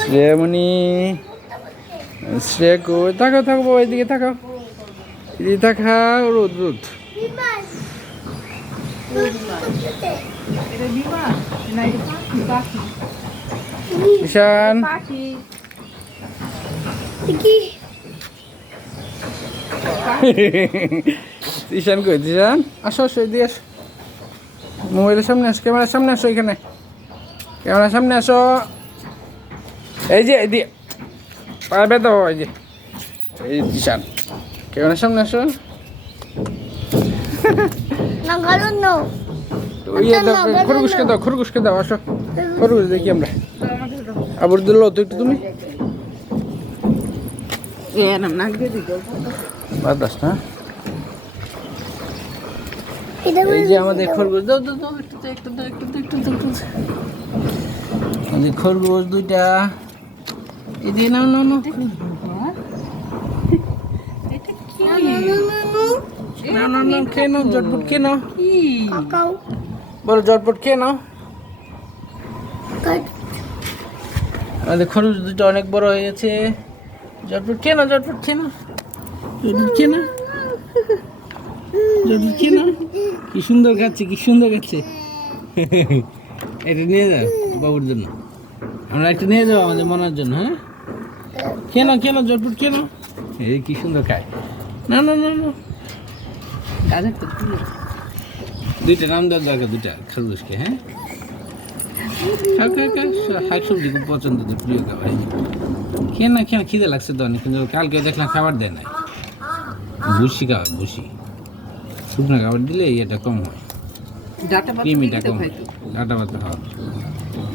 শ্রেয়ামণি, শ্রেয়া কই? তাকাও তাকাও বাবা, এদিকে তাকাও, এদিকে তাকাও। রোদ রোদ। ঈশান, ঈশান কই? ঈশান আসো আসো, এদিকে আসো, মোবাইলের সামনে আসো, ক্যামেরার সামনে আসো, এখানে ক্যামেরার সামনে আসো। এই যে এদিকে পায়ে ব্যথা বাবা, এই যে এই ঈশান, ক্যামেরার সামনে আসো। খরগোশকে দাও, খরগোশকে দাও, আসো খরগোশ দেখি আমরা। আবার দিল তো একটু তুমি বাতাস না। এই যে আমাদের খরগোশ, দাও দাও দাও, একটু দাও, একটু দাও, একটু দাও, একটু দাও, একটু দাও। এই যে খরগোশ দুইটা, এই যে নাও নাও নাও, না না না, খেয়ে নাও, জটপট খেয়ে নাও, বলো জটপট খেয়ে নাও। আমাদের খরগোশ দুটো অনেক বড় হয়ে গেছে, জটপট খেয়ে নাও, জটপট খেয়ে নাও, জটপট খেয়ে নাও, জটপট খেয়ে নাও। কি সুন্দর খাচ্ছে, কি সুন্দর খাচ্ছে। এটা নিয়ে যাও বাবুর জন্য, আমরা একটা নিয়ে যাবো আমাদের মনার জন্য। হ্যাঁ, খেয়ে নাও, খেয়ে নাও, জটপট খেয়ে নাও। এই কি সুন্দর খায়। না না না না, দুইটা নাম দেওয়ার দরকার, দুইটা খরগোশকে। হ্যাঁ, শাক সবজি খুব পছন্দ, তো প্রিয় খাবার। খেয়ে না, খেয়ে না, খিদে লাগছে তো অনেক, কিন্তু কালকে দেখলাম খাবার দেয় নাই, ভুসি খাবার, ভুসি শুকনো খাবার দিলে এটা কম হয়, কৃমিটা কম হয়, ডাটা ভাত খাওয়া।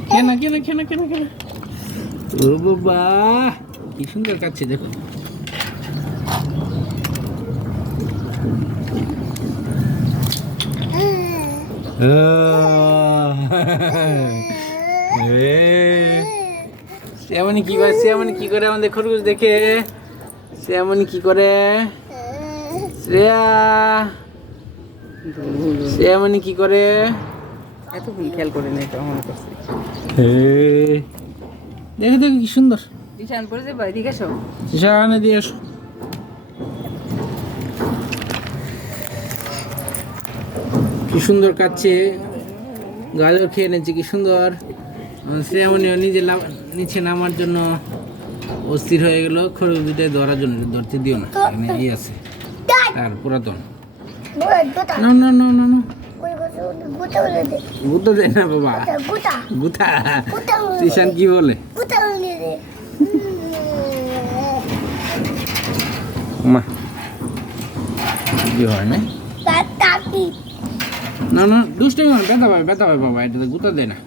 খেয়ে না, খেয়ে না, খেয়ে না, খেয়ে না, খেয়ে না। ও বাবা, কি সুন্দর খাচ্ছে দেখো। শ্যামনি কি করে, শ্যামনি কি করে আমাদের খরগোশ দেখে, শ্যামনি কি করে, শ্রেয়া, শ্যামনি কি করে, এতক্ষণ খেয়াল করে নেই তো মনে করছি। দেখো দেখো কি সুন্দর। ঈশান পরে যে এদিকে এসো, ঈশান দিয়ে এসো। কি সুন্দর কাচ্ছে, গাজর খেয়ে নিচ্ছে, কি সুন্দর। শ্রেয়ামণিও নিচে নামার জন্য অস্থির হয়ে গেল, খরগোশ দুটাই ধরার জন্য। ধরতে দিও না, এখানে এই আছে আর পুরাতন। না না না না না, গুঁতো দেয় না বাবা, গুতা। ঈশান কি বলে? মা কি হয় না, না না, দুষ্টামি হয়, ব্যথা পাবে, ব্যথা পাবে বাবা, এটাতে গুঁতো দেয় না।